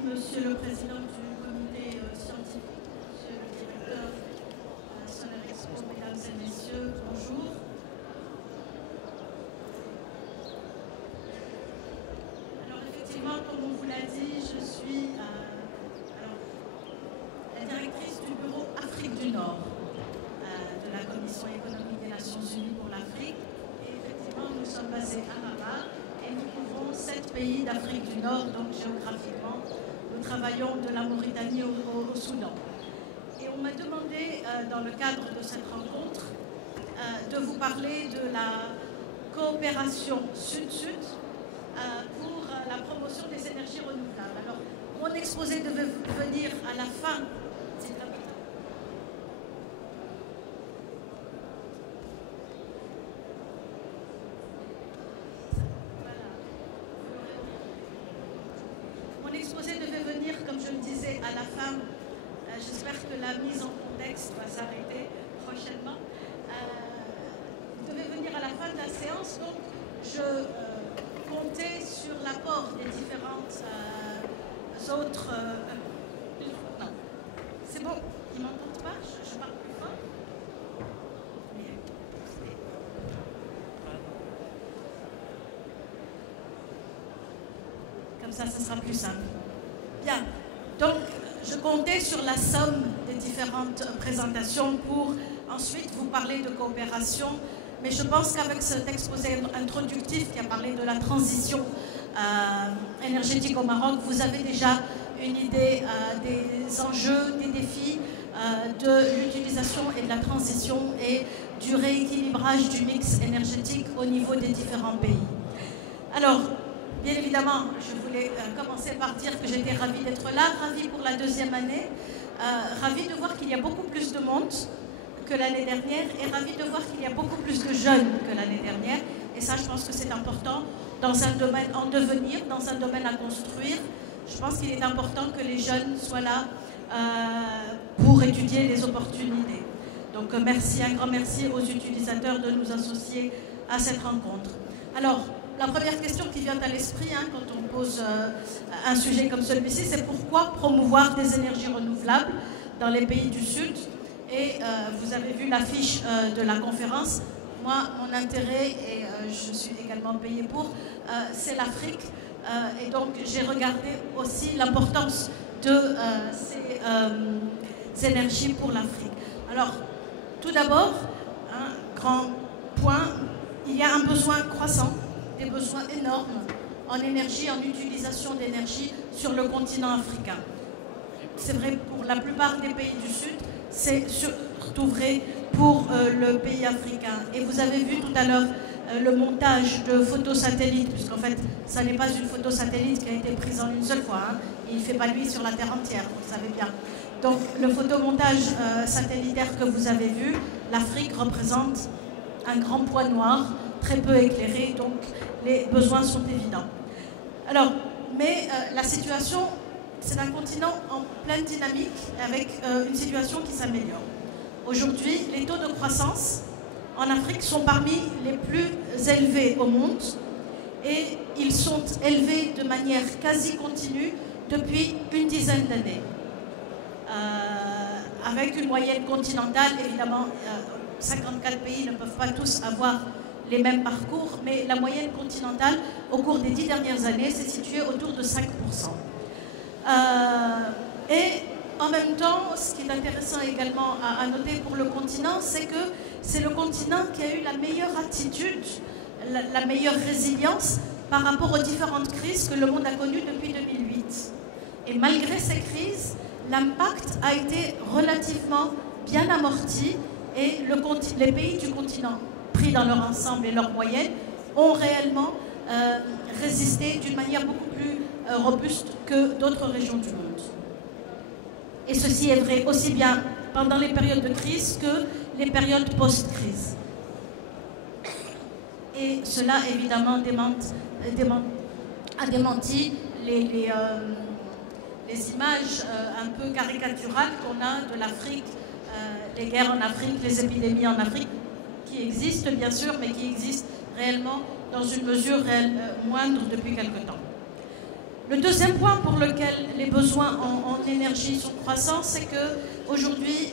Merci, Monsieur le Président du comité scientifique, Monsieur le Directeur Solar Expo, Mesdames et Messieurs, bonjour. Alors effectivement, comme on vous l'a dit, je suis la directrice du bureau Afrique du Nord de la Commission économique des Nations Unies pour l'Afrique. Et effectivement, nous sommes basés à Rabat et nous couvrons 7 pays d'Afrique du Nord, donc géographiquement, nous travaillons de la Mauritanie au Soudan. Et on m'a demandé, dans le cadre de cette rencontre, de vous parler de la coopération Sud-Sud pour la promotion des énergies renouvelables. Alors, mon exposé devait venir à la fin. Mon exposé devait venir, comme je le disais, à la fin. J'espère que la mise en contexte va s'arrêter prochainement. Il devait venir à la fin de la séance, donc je comptais sur l'apport des différentes autres... non, c'est bon, ils ne m'entendent pas, je parle plus fort. Comme ça, ce sera plus simple. Bien, donc je comptais sur la somme des différentes présentations pour ensuite vous parler de coopération. Mais je pense qu'avec cet exposé introductif qui a parlé de la transition énergétique au Maroc, vous avez déjà une idée des enjeux, des défis de l'utilisation et de la transition et du rééquilibrage du mix énergétique au niveau des différents pays. Alors, bien évidemment, je voulais commencer par dire que j'étais ravie d'être là, ravie pour la deuxième année, ravie de voir qu'il y a beaucoup plus de monde que l'année dernière et ravie de voir qu'il y a beaucoup plus de jeunes que l'année dernière. Et ça, je pense que c'est important dans un domaine en devenir, dans un domaine à construire. Je pense qu'il est important que les jeunes soient là pour étudier les opportunités. Donc merci, un grand merci aux utilisateurs de nous associer à cette rencontre. Alors, la première question qui vient à l'esprit quand on pose un sujet comme celui-ci, c'est pourquoi promouvoir des énergies renouvelables dans les pays du Sud. Et vous avez vu l'affiche de la conférence. Moi, mon intérêt, et je suis également payée pour, c'est l'Afrique. Et donc, j'ai regardé aussi l'importance de ces énergies pour l'Afrique. Alors, tout d'abord, un grand point, il y a un besoin croissant, des besoins énormes en énergie, en utilisation d'énergie sur le continent africain. C'est vrai pour la plupart des pays du Sud, c'est surtout vrai pour le pays africain. Et vous avez vu tout à l'heure le montage de photos satellites, puisqu'en fait, ça n'est pas une photo satellite qui a été prise en une seule fois. Il ne fait pas nuit sur la Terre entière, vous le savez bien. Donc, le photomontage satellitaire que vous avez vu, l'Afrique représente un grand point noir, très peu éclairé, donc les besoins sont évidents. Alors, mais la situation, c'est un continent en pleine dynamique, avec une situation qui s'améliore. Aujourd'hui, les taux de croissance en Afrique sont parmi les plus élevés au monde et ils sont élevés de manière quasi continue depuis une dizaine d'années. Avec une moyenne continentale, évidemment, 54 pays ne peuvent pas tous avoir les mêmes parcours, mais la moyenne continentale, au cours des 10 dernières années, s'est située autour de 5%. Et en même temps, ce qui est intéressant également à noter pour le continent, c'est que c'est le continent qui a eu la meilleure attitude, la meilleure résilience par rapport aux différentes crises que le monde a connues depuis 2008. Et malgré ces crises, l'impact a été relativement bien amorti et les pays du continent, pris dans leur ensemble et leur moyenne, ont réellement résisté d'une manière beaucoup plus robuste que d'autres régions du monde. Et ceci est vrai aussi bien pendant les périodes de crise que les périodes post-crise. Et cela, évidemment, a démenti les images un peu caricaturales qu'on a de l'Afrique, les guerres en Afrique, les épidémies en Afrique, qui existent bien sûr, mais qui existent réellement dans une mesure moindre depuis quelque temps. Le deuxième point pour lequel les besoins en énergie sont croissants, c'est qu'aujourd'hui,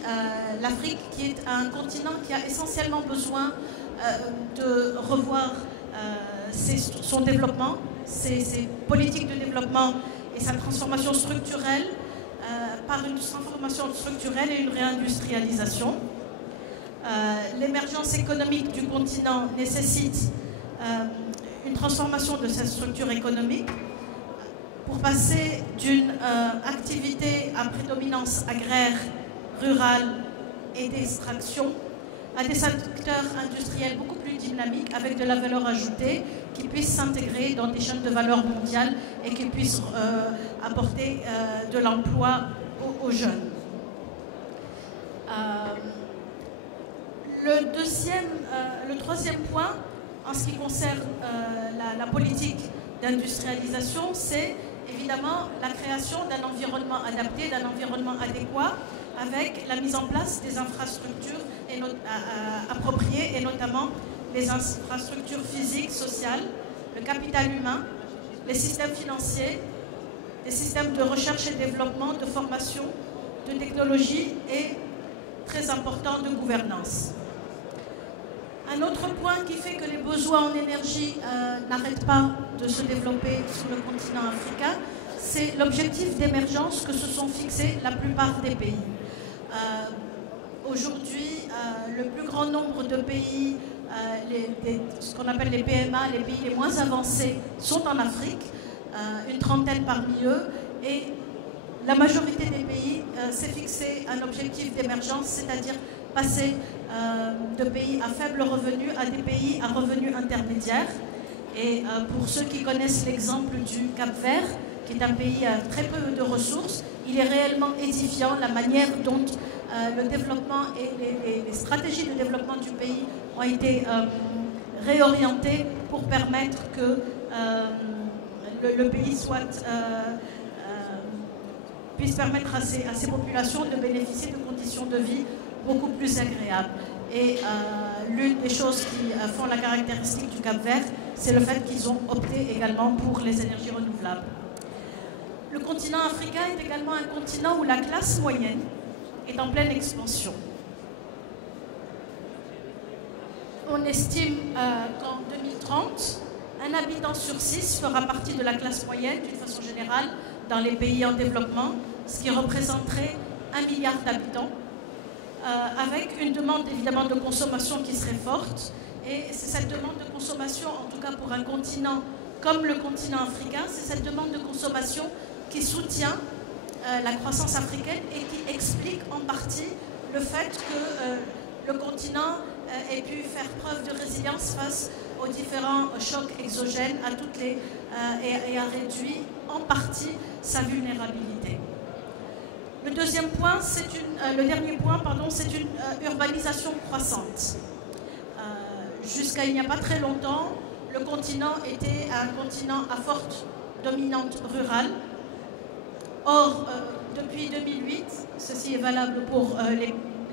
l'Afrique, qui est un continent qui a essentiellement besoin de revoir son développement, ses politiques de développement et sa transformation structurelle, par une transformation structurelle et une réindustrialisation. L'émergence économique du continent nécessite une transformation de sa structure économique pour passer d'une activité à prédominance agraire, rurale et d'extraction à des secteurs industriels beaucoup plus dynamiques avec de la valeur ajoutée qui puissent s'intégrer dans des chaînes de valeur mondiales et qui puissent apporter de l'emploi aux jeunes. Le troisième point, en ce qui concerne la politique d'industrialisation, c'est évidemment la création d'un environnement adapté, d'un environnement adéquat, avec la mise en place des infrastructures appropriées, et notamment les infrastructures physiques, sociales, le capital humain, les systèmes financiers, les systèmes de recherche et développement, de formation, de technologie et, très important, de gouvernance. Un autre point qui fait que les besoins en énergie n'arrêtent pas de se développer sur le continent africain, c'est l'objectif d'émergence que se sont fixés la plupart des pays. Aujourd'hui, le plus grand nombre de pays, ce qu'on appelle les PMA, les pays les moins avancés, sont en Afrique, une trentaine parmi eux, et la majorité des pays s'est fixé un objectif d'émergence, c'est-à-dire passer de pays à faible revenu à des pays à revenus intermédiaires. Et pour ceux qui connaissent l'exemple du Cap-Vert, qui est un pays à très peu de ressources, il est réellement édifiant la manière dont le développement et les stratégies de développement du pays ont été réorientées pour permettre que le pays puisse permettre à ces populations de bénéficier de conditions de vie beaucoup plus agréables. Et l'une des choses qui font la caractéristique du Cap-Vert, c'est le fait qu'ils ont opté également pour les énergies renouvelables. Le continent africain est également un continent où la classe moyenne est en pleine expansion. On estime qu'en 2030, un habitant sur 6 fera partie de la classe moyenne, d'une façon générale, dans les pays en développement, ce qui représenterait 1 milliard d'habitants, avec une demande évidemment de consommation qui serait forte. Et c'est cette demande de consommation, en tout cas pour un continent comme le continent africain, c'est cette demande de consommation qui soutient la croissance africaine et qui explique en partie le fait que le continent ait pu faire preuve de résilience face aux différents chocs exogènes et a réduit en partie sa vulnérabilité. Le dernier point, c'est une urbanisation croissante. Jusqu'à il n'y a pas très longtemps, le continent était un continent à forte dominante rurale. Or, depuis 2008, ceci est valable pour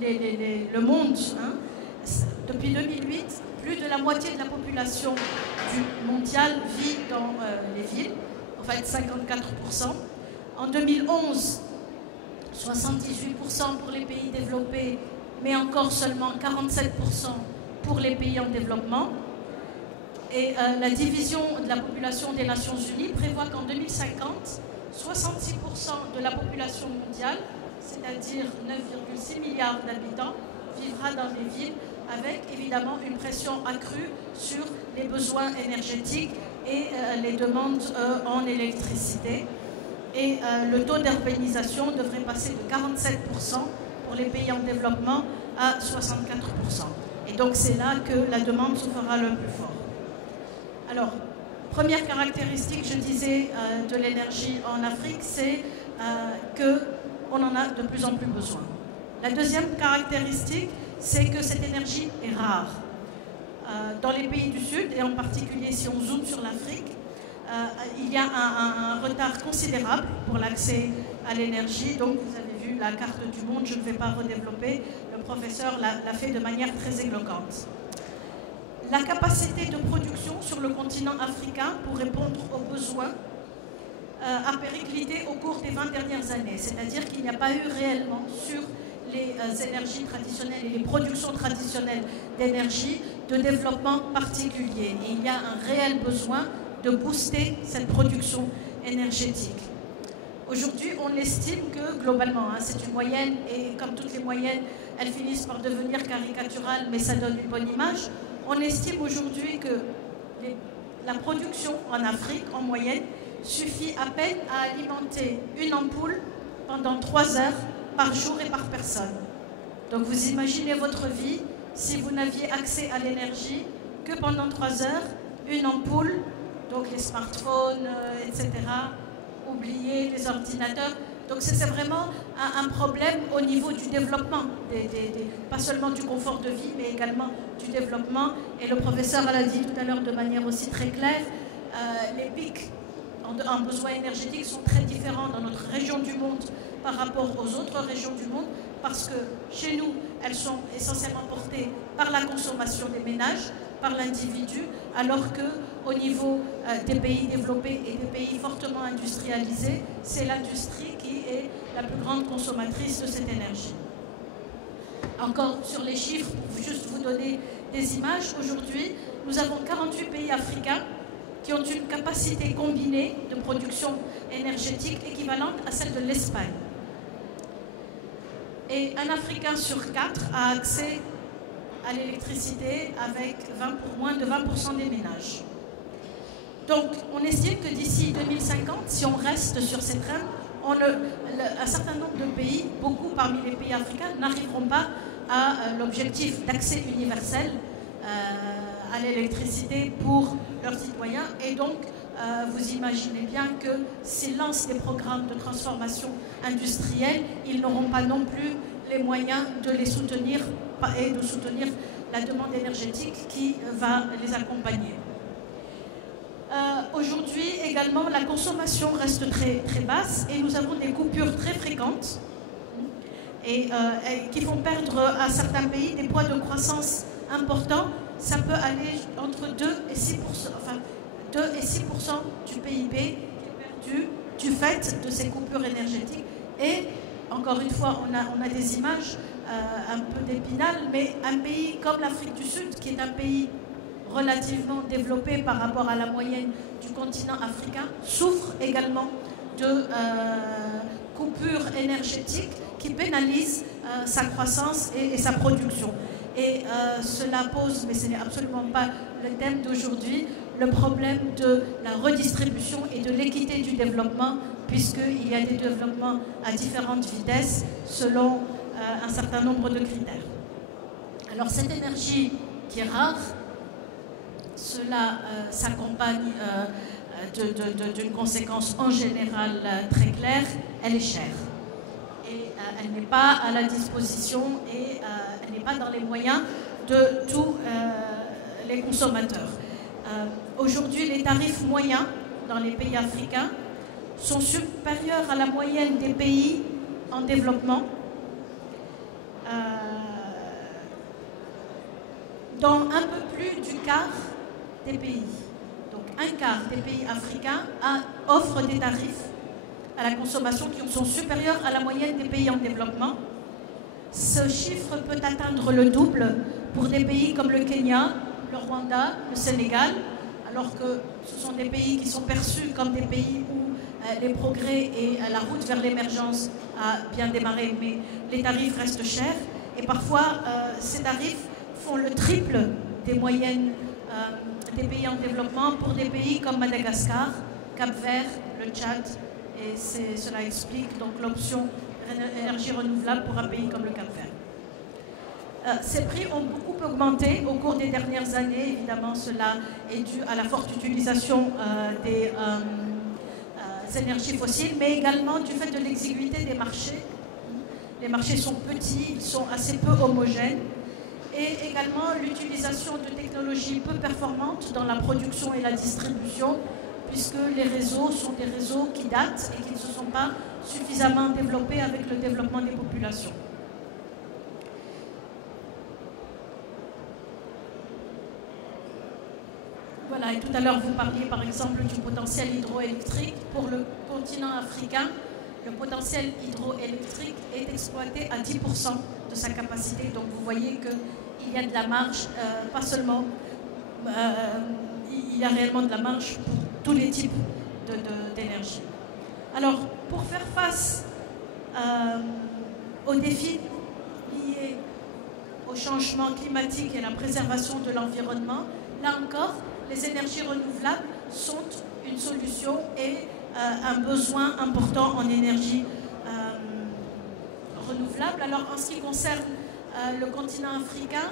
le monde, depuis 2008, plus de la moitié de la population mondiale vit dans les villes, en fait 54%. En 2011, 78% pour les pays développés, mais encore seulement 47% pour les pays en développement. Et la division de la population des Nations Unies prévoit qu'en 2050, 66% de la population mondiale, c'est-à-dire 9,6 milliards d'habitants, vivra dans les villes, avec évidemment une pression accrue sur les besoins énergétiques et les demandes en électricité. Et le taux d'urbanisation devrait passer de 47% pour les pays en développement à 64%. Et donc c'est là que la demande se fera le plus fort. Alors, première caractéristique, je disais, de l'énergie en Afrique, c'est qu'on en a de plus en plus besoin. La deuxième caractéristique, c'est que cette énergie est rare. Dans les pays du Sud, et en particulier si on zoome sur l'Afrique, il y a un retard considérable pour l'accès à l'énergie. Donc vous avez vu la carte du monde, je ne vais pas redévelopper, le professeur l'a fait de manière très éloquente. La capacité de production sur le continent africain pour répondre aux besoins a périclité au cours des 20 dernières années. C'est-à-dire qu'il n'y a pas eu réellement sur les énergies traditionnelles et les productions traditionnelles d'énergie de développement particulier. Et il y a un réel besoin de booster cette production énergétique. Aujourd'hui, on estime que, globalement, c'est une moyenne, et comme toutes les moyennes, elles finissent par devenir caricaturales, mais ça donne une bonne image. On estime aujourd'hui que la production en Afrique, en moyenne, suffit à peine à alimenter une ampoule pendant 3 heures par jour et par personne. Donc vous imaginez votre vie si vous n'aviez accès à l'énergie que pendant 3 heures, une ampoule, donc les smartphones, etc., oublier les ordinateurs. Donc c'est vraiment un problème au niveau du développement, pas seulement du confort de vie, mais également du développement. Et le professeur l'a dit tout à l'heure de manière aussi très claire, les pics en besoins énergétiques sont très différents dans notre région du monde par rapport aux autres régions du monde, parce que chez nous, elles sont essentiellement portées par la consommation des ménages, par l'individu, alors qu'au niveau des pays développés et des pays fortement industrialisés, c'est l'industrie qui est la plus grande consommatrice de cette énergie. Encore sur les chiffres, pour juste vous donner des images, aujourd'hui, nous avons 48 pays africains qui ont une capacité combinée de production énergétique équivalente à celle de l'Espagne. Et un Africain sur 4 a accès à l'électricité avec moins de 20% des ménages. Donc, on estime que d'ici 2050, si on reste sur cette trame, un certain nombre de pays, beaucoup parmi les pays africains, n'arriveront pas à l'objectif d'accès universel à l'électricité pour leurs citoyens. Et donc, vous imaginez bien que s'ils lancent des programmes de transformation industrielle, ils n'auront pas non plus les moyens de les soutenir et de soutenir la demande énergétique qui va les accompagner. Aujourd'hui également, la consommation reste très, très basse et nous avons des coupures très fréquentes et qui font perdre à certains pays des poids de croissance importants. Ça peut aller entre 2 et 6%, enfin 2 et 6% du PIB qui est perdu du fait de ces coupures énergétiques. Et encore une fois, on a des images un peu d'épinal, mais un pays comme l'Afrique du Sud, qui est un pays relativement développé par rapport à la moyenne du continent africain, souffre également de coupures énergétiques qui pénalisent sa croissance et sa production. Et cela pose, mais ce n'est absolument pas le thème d'aujourd'hui, le problème de la redistribution et de l'équité du développement, puisqu'il y a des développements à différentes vitesses selon un certain nombre de critères. Alors cette énergie qui est rare, cela s'accompagne d'une conséquence en général très claire, elle est chère. Et elle n'est pas à la disposition et elle n'est pas dans les moyens de tous les consommateurs. Aujourd'hui, les tarifs moyens dans les pays africains sont supérieurs à la moyenne des pays en développement. Dans un peu plus du quart des pays. Donc un quart des pays africains offrent des tarifs à la consommation qui sont supérieurs à la moyenne des pays en développement. Ce chiffre peut atteindre le double pour des pays comme le Kenya, le Rwanda, le Sénégal, alors que ce sont des pays qui sont perçus comme des pays où les progrès et la route vers l'émergence a bien démarré, mais les tarifs restent chers. Et parfois, ces tarifs font le triple des moyennes des pays en développement pour des pays comme Madagascar, Cap-Vert, le Tchad. Et cela explique donc l'option énergie renouvelable pour un pays comme le Cap-Vert. Ces prix ont beaucoup augmenté au cours des dernières années. Évidemment, cela est dû à la forte utilisation des énergies fossiles, mais également du fait de l'exiguïté des marchés. Les marchés sont petits, ils sont assez peu homogènes. Et également l'utilisation de technologies peu performantes dans la production et la distribution, puisque les réseaux sont des réseaux qui datent et qui ne se sont pas suffisamment développés avec le développement des populations. Voilà, tout à l'heure, vous parliez par exemple du potentiel hydroélectrique. Pour le continent africain, le potentiel hydroélectrique est exploité à 10% de sa capacité. Donc vous voyez qu'il y a de la marge, pas seulement, il y a réellement de la marge pour tous les types d'énergie. Alors, pour faire face aux défis liés au changement climatique et à la préservation de l'environnement, là encore, les énergies renouvelables sont une solution et un besoin important en énergie renouvelable. Alors, en ce qui concerne le continent africain,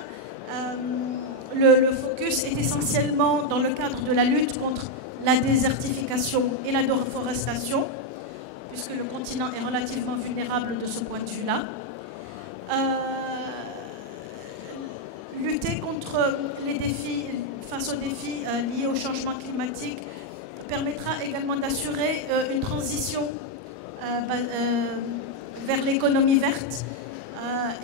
le focus est essentiellement dans le cadre de la lutte contre la désertification et la déforestation, puisque le continent est relativement vulnérable de ce point de vue-là. Lutter contre les défis, face aux défis liés au changement climatique, permettra également d'assurer une transition vers l'économie verte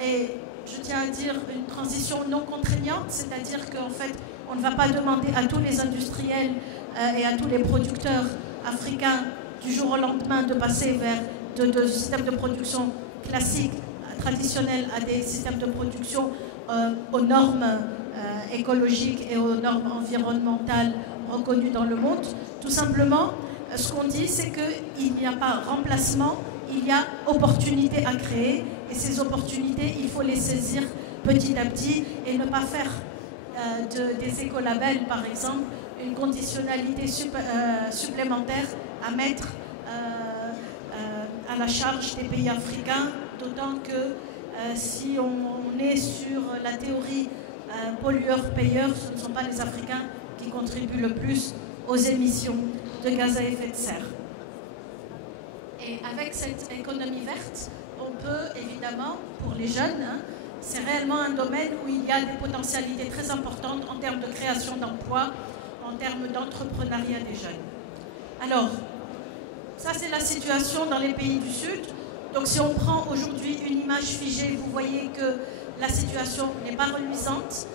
et je tiens à dire une transition non contraignante, c'est-à-dire qu'en fait, on ne va pas demander à tous les industriels et à tous les producteurs africains du jour au lendemain de passer vers de systèmes de production classiques, traditionnels, à des systèmes de production aux normes écologiques et aux normes environnementales reconnues dans le monde. Tout simplement, ce qu'on dit, c'est qu'il n'y a pas remplacement, il y a opportunité à créer. Et ces opportunités, il faut les saisir petit à petit et ne pas faire des écolabels, par exemple, une conditionnalité supplémentaire à mettre à la charge des pays africains, d'autant que si on est sur la théorie pollueur-payeur, ce ne sont pas les Africains qui contribuent le plus aux émissions de gaz à effet de serre. Et avec cette économie verte, on peut évidemment, pour les jeunes, c'est réellement un domaine où il y a des potentialités très importantes en termes de création d'emplois, en termes d'entrepreneuriat des jeunes. Alors, ça c'est la situation dans les pays du Sud. Donc si on prend aujourd'hui une image figée, vous voyez que la situation n'est pas reluisante,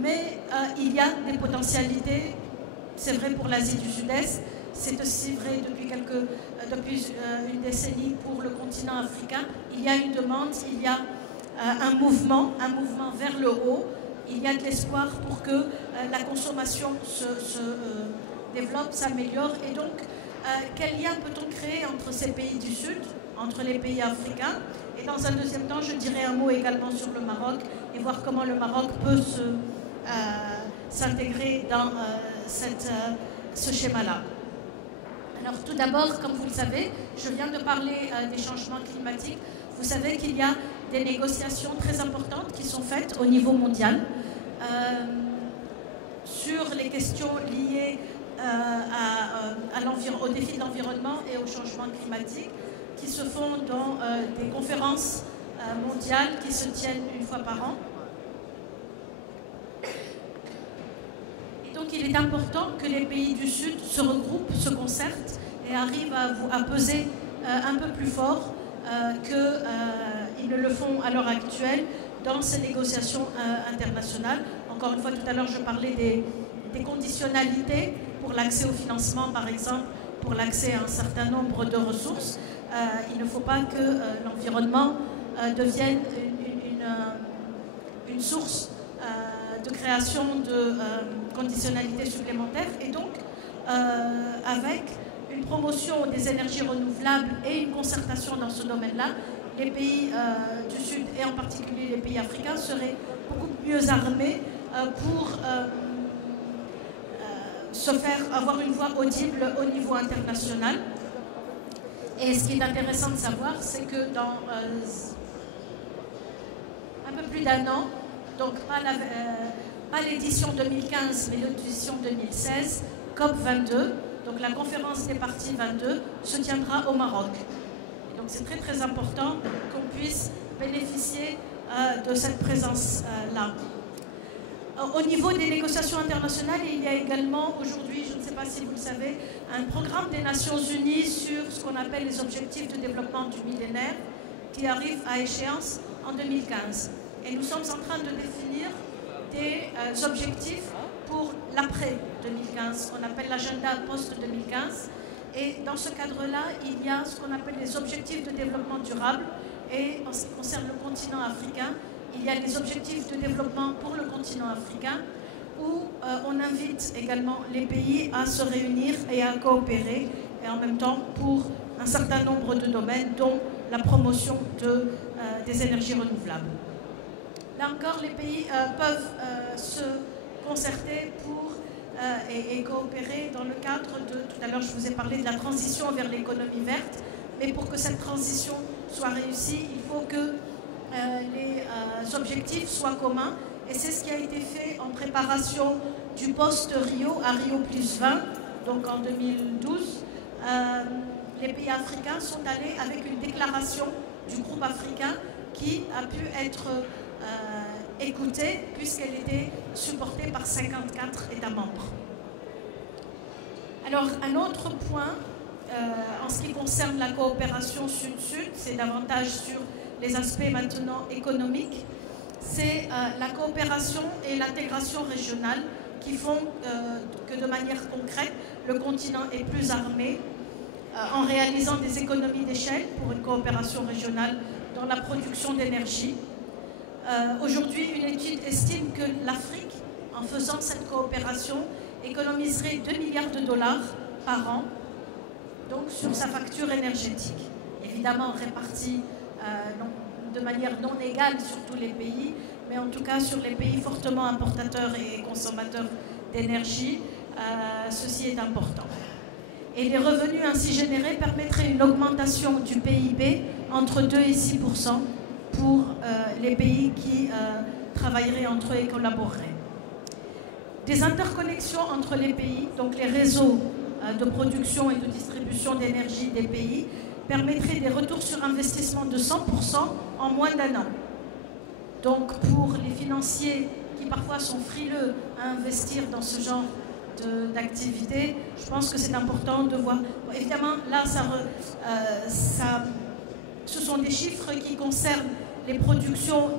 mais il y a des potentialités. C'est vrai pour l'Asie du Sud-Est, c'est aussi vrai depuis une décennie pour le continent africain. Il y a une demande, il y a un mouvement vers le haut. Il y a de l'espoir pour que la consommation se développe, s'améliore. Et donc, quel lien peut-on créer entre ces pays du Sud, entre les pays africains? Et dans un deuxième temps, je dirais un mot également sur le Maroc et voir comment le Maroc peut s'intégrer dans ce schéma-là. Alors tout d'abord, comme vous le savez, je viens de parler des changements climatiques. Vous savez qu'il y a des négociations très importantes qui sont faites au niveau mondial sur les questions liées aux défis de l'environnement et au changement climatique, qui se font dans des conférences mondiales qui se tiennent une fois par an. Donc il est important que les pays du Sud se regroupent, se concertent et arrivent à peser un peu plus fort qu'ils ne le font à l'heure actuelle dans ces négociations internationales. Encore une fois, tout à l'heure, je parlais des conditionnalités pour l'accès au financement, par exemple, pour l'accès à un certain nombre de ressources. Il ne faut pas que l'environnement devienne une source de création de conditionnalités supplémentaires. Et donc, avec une promotion des énergies renouvelables et une concertation dans ce domaine-là, les pays du Sud, et en particulier les pays africains, seraient beaucoup mieux armés pour avoir une voix audible au niveau international. Et ce qui est intéressant de savoir, c'est que dans un peu plus d'un an, donc pas l'édition 2015, mais l'édition 2016, COP22, donc la conférence des parties 22, se tiendra au Maroc. Et donc c'est très très important qu'on puisse bénéficier de cette présence-là. Au niveau des négociations internationales, il y a également aujourd'hui, je ne sais pas si vous le savez, un programme des Nations Unies sur ce qu'on appelle les objectifs de développement du millénaire qui arrive à échéance en 2015. Et nous sommes en train de définir des objectifs pour l'après 2015, qu'on appelle l'agenda post-2015. Et dans ce cadre-là, il y a ce qu'on appelle les objectifs de développement durable. Et en ce qui concerne le continent africain, il y a les objectifs de développement pour le continent africain, où on invite également les pays à se réunir et à coopérer, et en même temps pour un certain nombre de domaines, dont la promotion des énergies renouvelables. Là encore, les pays peuvent se concerter pour et coopérer dans le cadre de... Tout à l'heure, je vous ai parlé de la transition vers l'économie verte, mais pour que cette transition soit réussie, il faut que les objectifs soient communs. Et c'est ce qui a été fait en préparation du post-Rio à Rio+20, donc en 2012. Les pays africains sont allés avec une déclaration du groupe africain qui a pu être écoutée puisqu'elle était supportée par 54 États membres. Alors, un autre point, en ce qui concerne la coopération sud-sud, c'est davantage sur les aspects maintenant économiques, c'est la coopération et l'intégration régionale qui font que de manière concrète, le continent est plus armé en réalisant des économies d'échelle pour une coopération régionale dans la production d'énergie. Aujourd'hui, une étude estime que l'Afrique, en faisant cette coopération, économiserait 2 milliards de dollars par an, donc sur sa facture énergétique. Évidemment répartie de manière non égale sur tous les pays, mais en tout cas sur les pays fortement importateurs et consommateurs d'énergie, ceci est important. Et les revenus ainsi générés permettraient une augmentation du PIB entre 2 et 6% pour les pays qui travailleraient entre eux et collaboreraient. Des interconnexions entre les pays, donc les réseaux de production et de distribution d'énergie des pays, permettraient des retours sur investissement de 100% en moins d'1 an. Donc pour les financiers qui parfois sont frileux à investir dans ce genre d'activité, je pense que c'est important de voir. Évidemment, là, ce sont des chiffres qui concernent les productions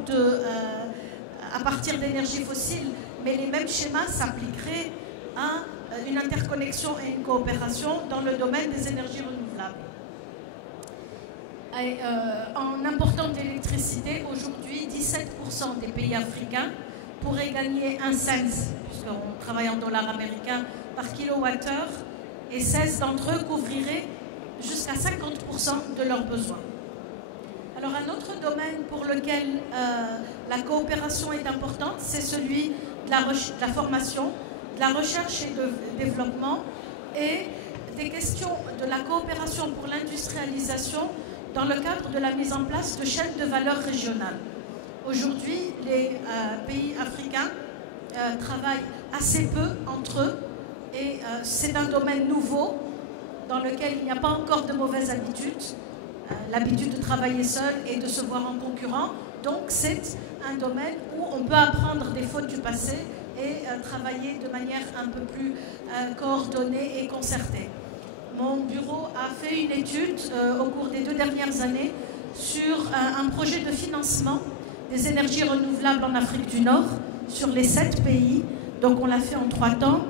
à partir d'énergie fossile, mais les mêmes schémas s'appliqueraient à une interconnexion et une coopération dans le domaine des énergies renouvelables. Et, en important de l'électricité, aujourd'hui, 17% des pays africains pourraient gagner 1 cent, puisqu'on travaille en dollars américains, par kilowattheure, et 16 d'entre eux couvriraient jusqu'à 50% de leurs besoins. Alors un autre domaine pour lequel la coopération est importante, c'est celui de la formation, de la recherche et de développement, et des questions de la coopération pour l'industrialisation dans le cadre de la mise en place de chaînes de valeur régionales. Aujourd'hui, les pays africains travaillent assez peu entre eux et c'est un domaine nouveau dans lequel il n'y a pas encore de mauvaises habitudes, l'habitude de travailler seul et de se voir en concurrent. Donc c'est un domaine où on peut apprendre des fautes du passé et travailler de manière un peu plus coordonnée et concertée. Mon bureau a fait une étude au cours des 2 dernières années sur un projet de financement des énergies renouvelables en Afrique du Nord sur les 7 pays. Donc on l'a fait en 3 temps.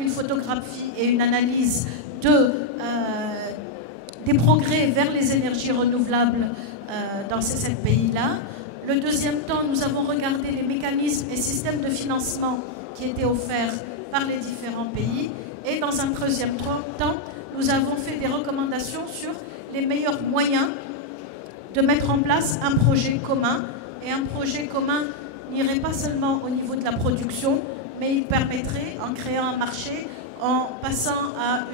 Une photographie et une analyse des progrès vers les énergies renouvelables dans ces 7 pays-là. Le deuxième temps, nous avons regardé les mécanismes et systèmes de financement qui étaient offerts par les différents pays. Et dans un troisième temps, nous avons fait des recommandations sur les meilleurs moyens de mettre en place un projet commun. Et un projet commun n'irait pas seulement au niveau de la production, mais il permettrait, en créant un marché, en passant à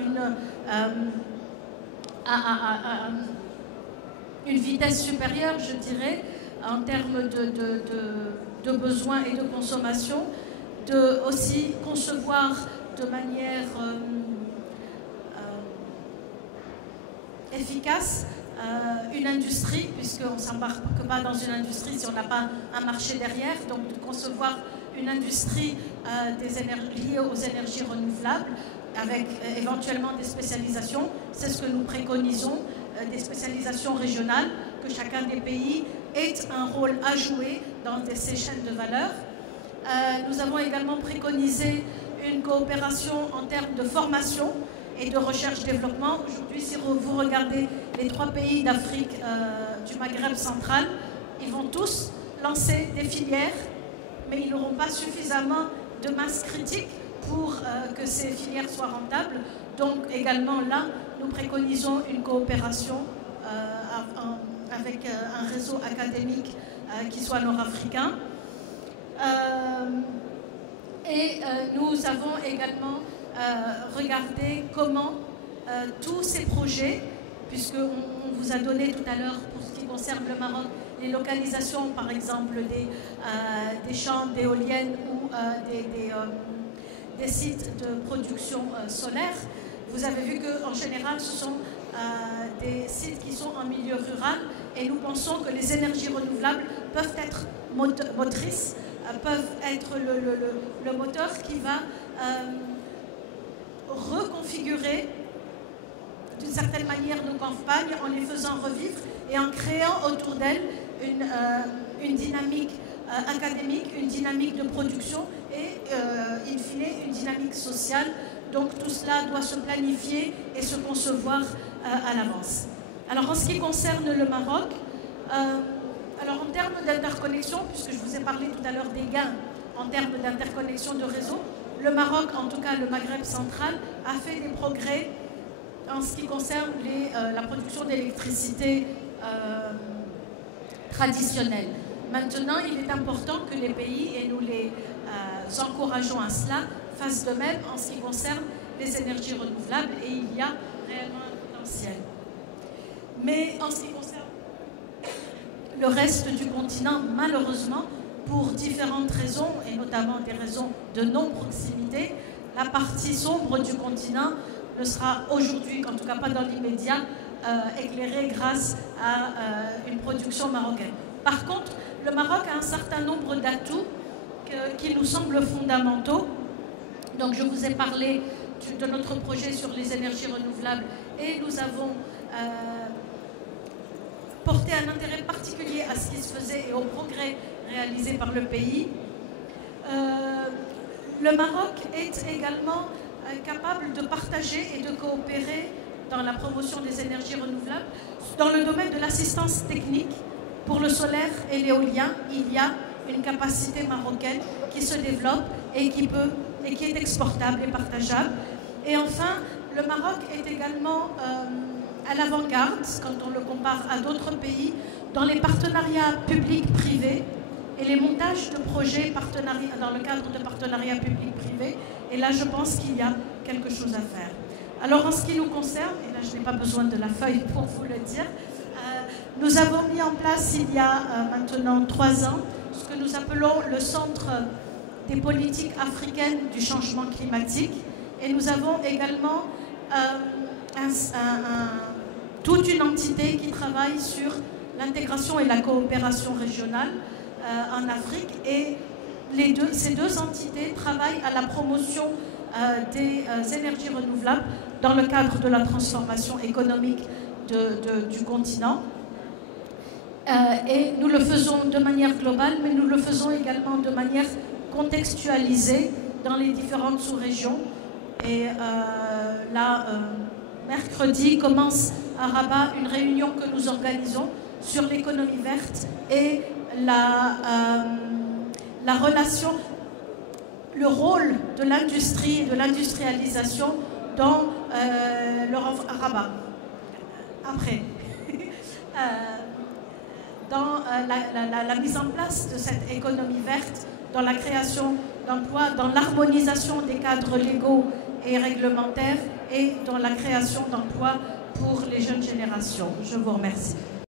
une vitesse supérieure, je dirais, en termes de besoins et de consommation, de aussi concevoir de manière efficace une industrie, puisqu'on ne s'embarque pas dans une industrie si on n'a pas un marché derrière, donc de concevoir une industrie liée aux énergies renouvelables, avec éventuellement des spécialisations. C'est ce que nous préconisons, des spécialisations régionales, que chacun des pays ait un rôle à jouer dans ces chaînes de valeur. Nous avons également préconisé une coopération en termes de formation et de recherche-développement. Aujourd'hui, si vous regardez les 3 pays d'Afrique du Maghreb central, ils vont tous lancer des filières, mais ils n'auront pas suffisamment de masse critique pour que ces filières soient rentables. Donc également là, nous préconisons une coopération avec un réseau académique qui soit nord-africain. Nous avons également regardé comment tous ces projets, puisqu'on vous a donné tout à l'heure, pour ce qui concerne le Maroc, les localisations, par exemple, des champs d'éoliennes ou des sites de production solaire. Vous avez vu qu'en général, ce sont des sites qui sont en milieu rural et nous pensons que les énergies renouvelables peuvent être motrices, peuvent être le moteur qui va reconfigurer d'une certaine manière nos campagnes en les faisant revivre et en créant autour d'elles une dynamique académique, une dynamique de production et, in fine, une dynamique sociale. Donc tout cela doit se planifier et se concevoir à l'avance. Alors en ce qui concerne le Maroc, alors en termes d'interconnexion, puisque je vous ai parlé tout à l'heure des gains en termes d'interconnexion de réseau, le Maroc, en tout cas le Maghreb central, a fait des progrès en ce qui concerne la production d'électricité traditionnelle. Maintenant, il est important que les pays, et nous les encourageons à cela, fassent de même en ce qui concerne les énergies renouvelables, et il y a réellement un potentiel. Mais en ce qui concerne le reste du continent, malheureusement, pour différentes raisons, et notamment des raisons de non-proximité, la partie sombre du continent ne sera aujourd'hui, en tout cas pas dans l'immédiat, éclairée grâce à une production marocaine. Par contre, le Maroc a un certain nombre d'atouts qui nous semblent fondamentaux. Donc je vous ai parlé de notre projet sur les énergies renouvelables et nous avons porté un intérêt particulier à ce qui se faisait et aux progrès réalisés par le pays. Le Maroc est également capable de partager et de coopérer dans la promotion des énergies renouvelables. Dans le domaine de l'assistance technique pour le solaire et l'éolien, il y a une capacité marocaine qui se développe et qui est exportable et partageable. Et enfin, le Maroc est également à l'avant-garde, quand on le compare à d'autres pays, dans les partenariats publics-privés et les montages de projets dans le cadre de partenariats publics-privés. Et là, je pense qu'il y a quelque chose à faire. Alors, en ce qui nous concerne, et là, je n'ai pas besoin de la feuille pour vous le dire, nous avons mis en place, il y a maintenant 3 ans, ce que nous appelons le Centre des politiques africaines du changement climatique. Et nous avons également toute une entité qui travaille sur l'intégration et la coopération régionale en Afrique. Et ces deux entités travaillent à la promotion des énergies renouvelables dans le cadre de la transformation économique du continent. Et nous le faisons de manière globale, mais nous le faisons également de manière contextualisée dans les différentes sous-régions. Et là, mercredi, commence à Rabat une réunion que nous organisons sur l'économie verte et la relation, le rôle de l'industrie et de l'industrialisation dans le Rabat. Après, dans la mise en place de cette économie verte, dans la création d'emplois, dans l'harmonisation des cadres légaux et réglementaires et dans la création d'emplois pour les jeunes générations. Je vous remercie.